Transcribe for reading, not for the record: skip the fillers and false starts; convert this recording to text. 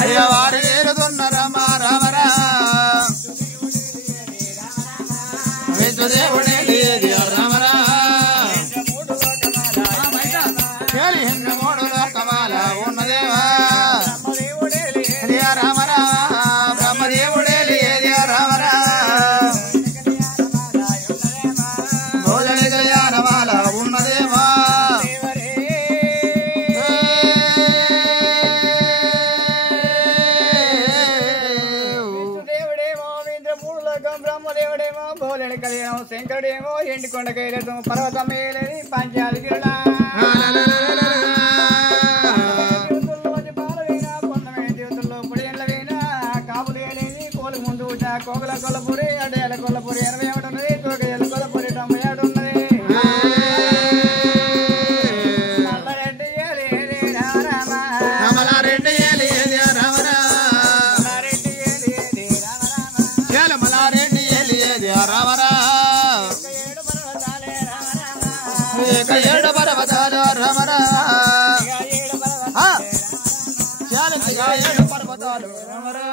అయ్య వారు ఏరుతున్న రమ రమరా విశ్వదేవుడే లేది రమరా మూడు లోకమాల ఉన్నదేవా రమరా బ్రహ్మదేవుడే లేది రమరా భోజన కళ్యాణమాల ఉన్నదేవా బ్రహ్మదేవుడేమో భోజన కళ్యాణం శంకరుడేమో ఎండికొండ కైలాసం పర్వతం మేలేది పంచాలి గిరడా కోగల కొల్లపూరి అడ్డయాల కొల్లపూరి 81 ఉన్నది తోకయాల కొల్లపూరి 97 ఉన్నది ఏడు పర్వతాలు రమరా ఏడు పర్వతాలు రమరా